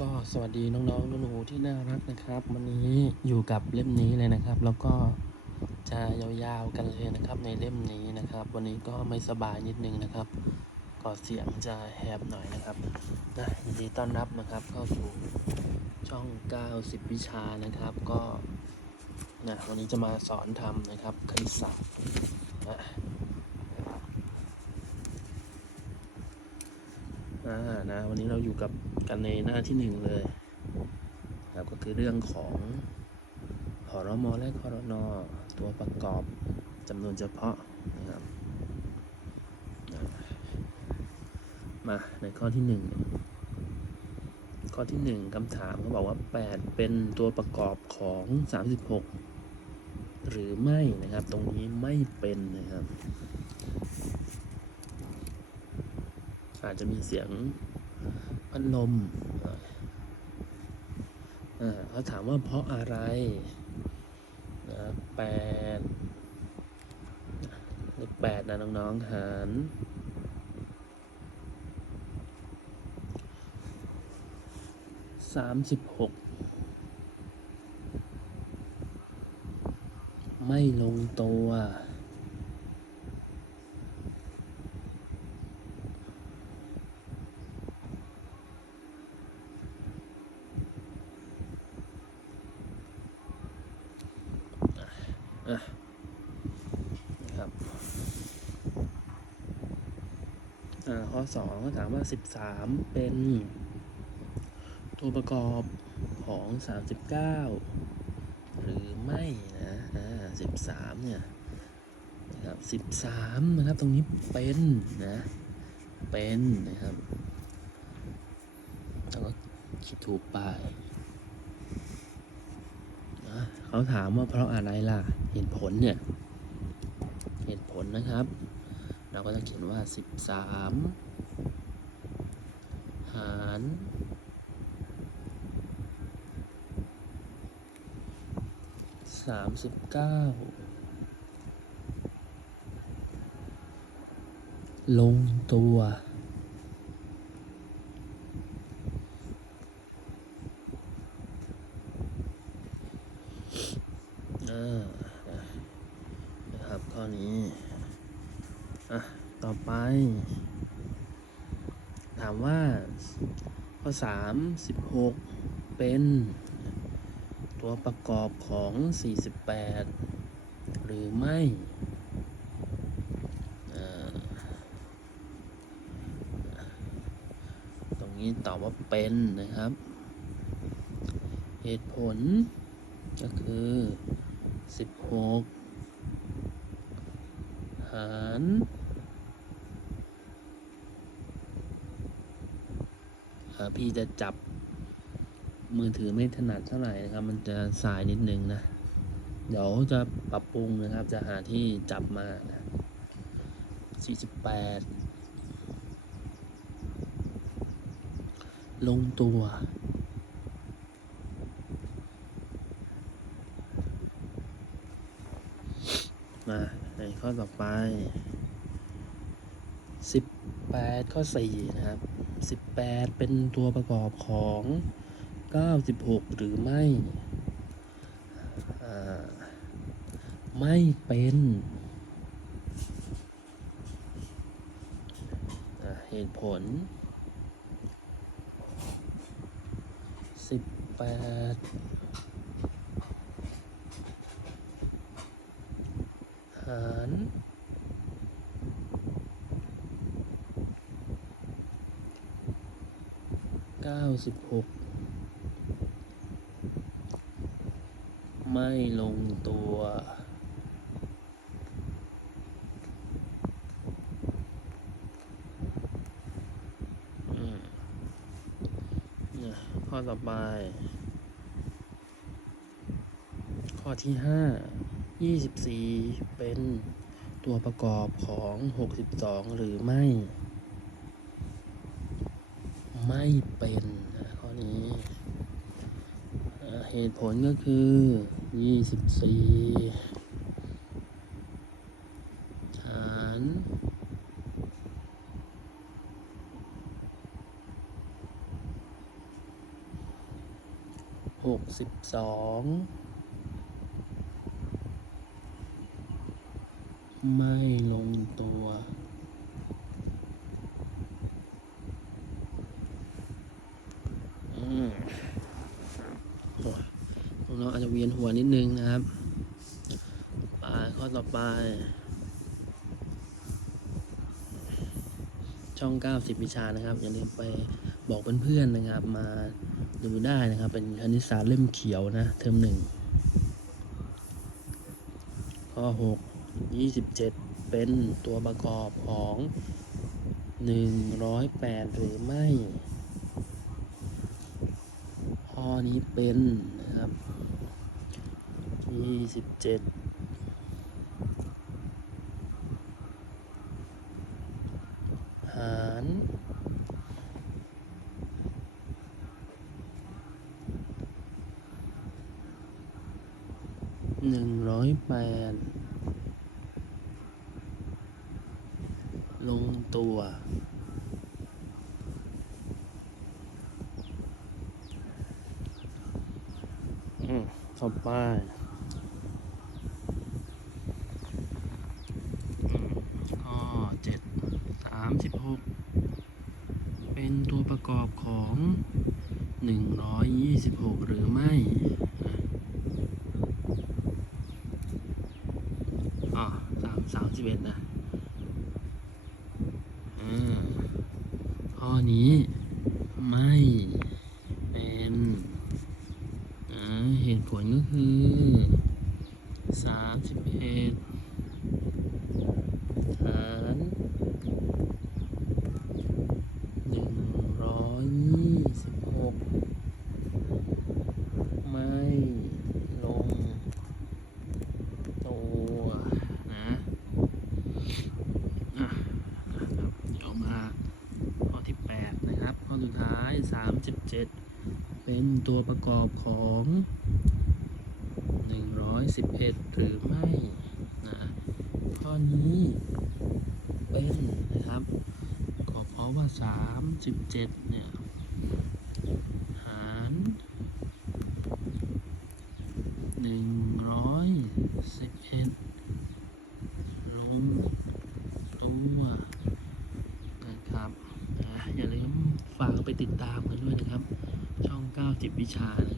ก็สวัสดีน้องๆหนูๆที่น่ารักนะครับ วันนี้อยู่กับเล่มนี้เลยนะครับ แล้วก็จะยาวๆกันเลยนะครับ ในเล่มนี้นะครับ วันนี้ก็ไม่สบายนิดนึงนะครับก็เสียงจะแหบหน่อยนะครับนะยินดีต้อนรับนะครับเข้าสู่ช่อง 90 วิชานะครับ ก็นะวันนี้จะมาสอนทำนะครับคณิตศาสตร์นะ อ่านะวันนี้เราอยู่กับกันในหน้าที่หนึ่งเลยครับก็คือเรื่องของหอรมอและคอรนอตัวประกอบจำนวนเฉพาะนะครับมาในข้อที่หนึ่งข้อที่หนึ่งคำถามเขาบอกว่า 8 เป็นตัวประกอบของ 36 หรือไม่นะครับ ตรงนี้ไม่เป็นนะครับ อาจจะมีเสียงพัดลมเขาถามว่าเพราะอะไรนะแปดเลขแปดนะน้องๆหารสามสิบหกไม่ลงตัว นะครับข้อสองก็ถามว่า13เป็นตัวประกอบของ39หรือไม่นะอ่า13เนี่ยนะครับ13นะครับตรงนี้เป็นนะ เป็นนะครับแล้วก็คิดถูกไป เขาถามว่าเพราะอะไรล่ะ เหตุผลเนี่ย เหตุผลนะครับ เราก็จะเขียนว่า 13 หารสามสิบเก้าลงตัว อ่า นะครับข้อนี้ อะ ต่อไป ถามว่า ข้อสามสิบหกเป็น ตัวประกอบของ 48 หรือไม่ตรงนี้ตอบว่าเป็นนะครับ เหตุผลก็คือ 16 หารอ่า พี่จะจับมือถือไม่ถนัดเท่าไหร่นะครับ มันจะสายนิดนึงนะ เดี๋ยวจะปรับปรุงนะครับ จะหาที่จับมานะ48 ลงตัว มาในข้อต่อไป 18 ข้อ 4 นะครับ 18 เป็นตัวประกอบของ 96 หรือไม่ ไม่เป็นเหตุผล 18 หารเก้าสิบหกไม่ลงตัวนี่ยข้อต่อไป ข้อที่ห้ายี่สิบสี่เป็นตัวประกอบของหกสิบสองหรือไม่ ไม่เป็นนะข้อนี้เหตุผลก็คือยี่สิบสี่หารหกสิบสองไม่ลงตัว อืมโอ้ยน้องๆอาจจะเวียนหัวนิดนึงนะครับไปข้อต่อไป ช่อง 90 วิชานะครับ อย่าลืมไปบอกเพื่อนๆนะครับ มาดูได้นะครับ เป็นคณิตศาสตร์เล่มเขียวนะ เทอมหนึ่งข้อ 6 27 เป็นตัวประกอบของ 108 หรือไม่ข้อนี้เป็นนะครับ ยี่สิบเจ็ดหารหนึ่งร้อยแปดลงตัวอืมต่อไปอืมข้อเจ็ดสามสิบหกเป็นตัวประ กอบของหนึ่งร้อยยี่สิบหกหรือไม่อ๋อสามสามสิบเอ็ดนะอ่าข้อนี้ไม่เป็นอ่าเหตุผลก็คือสามสิบเอ็ด เป็นตัวประกอบของ 111 หรือไม่นะข้อนี้เป็นนะครับก็เพราะว่า 37 เนี่ย ไปติดตามกันด้วยนะครับ ช่อง 90 วิชานะครับ